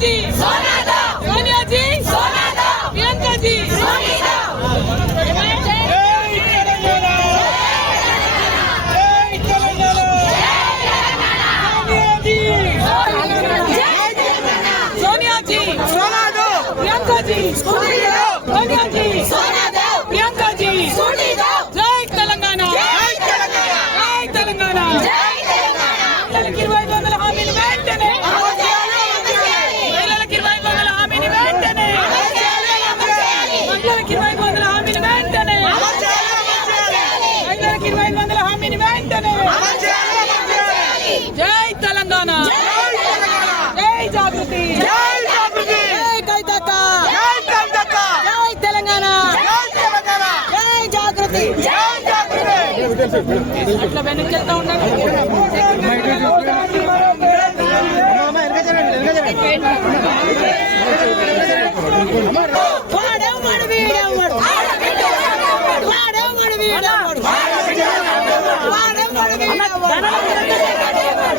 जी सोना दो सोनिया जी सोना दो प्रियंका जी सोनी दो सोनिया जी सोना दो प्रियंका जी सोनी दो सोनिया जी सोना दो प्रियंका जी सोनी दो जय तेलंगाना जय तेलंगाना जय तेलंगाना जय तेलंगाना వీడేవాడు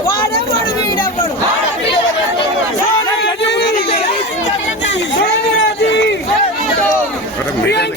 వాడేవాడు వీడేవాడు ప్రియాంక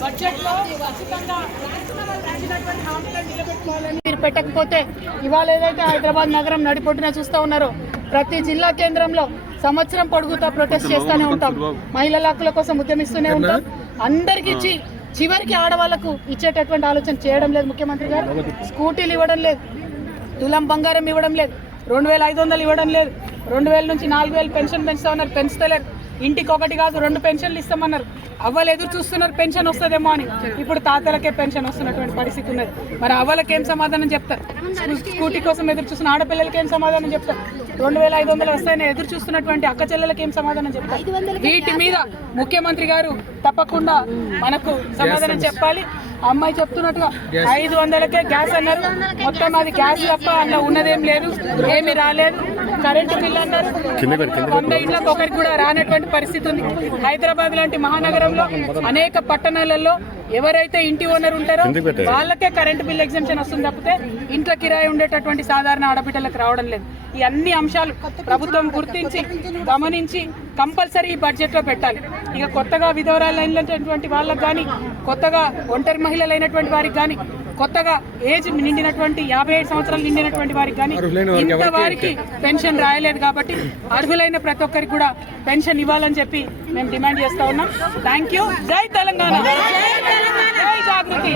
బడ్జెట్లో ఖచ్చితంగా మీరు పెట్టకపోతే ఇవాళ ఏదైతే హైదరాబాద్ నగరం నడిపొట్టున చూస్తూ ఉన్నారో ప్రతి జిల్లా కేంద్రంలో సంవత్సరం పొడుగుతా ప్రొటెస్ట్ చేస్తూనే ఉంటాం. మహిళల హక్కుల కోసం ఉద్యమిస్తూనే ఉంటాం. అందరికి ఇచ్చి చివరికి ఆడవాళ్ళకు ఇచ్చేటటువంటి ఆలోచన చేయడం లేదు ముఖ్యమంత్రి గారు. స్కూటీలు ఇవ్వడం లేదు. తులం బంగారం ఇవ్వడం లేదు. రెండు వేల ఐదు వందలు ఇవ్వడం లేదు. రెండు వేల నుంచి నాలుగు వేలు పెన్షన్ పెంచుతా ఉన్నారు పెంచుతలేరు. ఇంటికి ఒకటి కాదు రెండు పెన్షన్లు ఇస్తామన్నారు. అవ్వలు ఎదురు చూస్తున్నారు పెన్షన్ వస్తుందేమో అని. ఇప్పుడు తాతలకే పెన్షన్ వస్తున్నటువంటి పరిస్థితి ఉన్నది. మరి అవ్వలకి ఏం సమాధానం చెప్తారు? స్కూ- స్కూటీ కోసం ఎదురు చూస్తున్న ఆడపిల్లలకి ఏం సమాధానం చెప్తారు? రెండు వేల ఐదు వందలు వస్తాయని ఎదురు చూస్తున్నటువంటి అక్క చెల్లెలకి ఏం సమాధానం చెప్తారు? వీటి మీద ముఖ్యమంత్రి గారు తప్పకుండా మనకు సమాధానం చెప్పాలి. అమ్మాయి చెప్తున్నట్టుగా ఐదు వందలకే గ్యాస్ అన్నారు. మొత్తం అది గ్యాస్ తప్ప అందులో ఉన్నదేం లేదు ఏమీ రాలేదు. కరెంటు బిల్ అన్నారు. వంద ఇళ్ళకి ఒకరికి కూడా రానటువంటి పరిస్థితి ఉంది. హైదరాబాద్ లాంటి మహానగరంలో అనేక పట్టణాలలో ఎవరైతే ఇంటి ఓనర్ ఉంటారో వాళ్ళకే కరెంటు బిల్ ఎగ్జామ్షన్ వస్తుంది తప్పితే ఇంట్లో కిరాయి ఉండేటటువంటి సాధారణ ఆడబిడ్డలకు రావడం లేదు. ఈ అన్ని అంశాలు ప్రభుత్వం గుర్తించి గమనించి కంపల్సరీ ఈ బడ్జెట్లో పెట్టాలి. ఇక కొత్తగా విధవరాలు అయినటువంటి వాళ్ళకి కానీ కొత్తగా ఒంటరి మహిళలైనటువంటి వారికి కానీ కొత్తగా ఏజ్ నిండినటువంటి యాభై ఐదు సంవత్సరాలు నిండినటువంటి వారికి కానీ ఇంత వారికి పెన్షన్ రాయలేదు కాబట్టి అర్హులైన ప్రతి ఒక్కరికి కూడా పెన్షన్ ఇవ్వాలని చెప్పి మేము డిమాండ్ చేస్తా ఉన్నాం. థ్యాంక్ యూ జై తెలంగాణ. జై జాగృతి.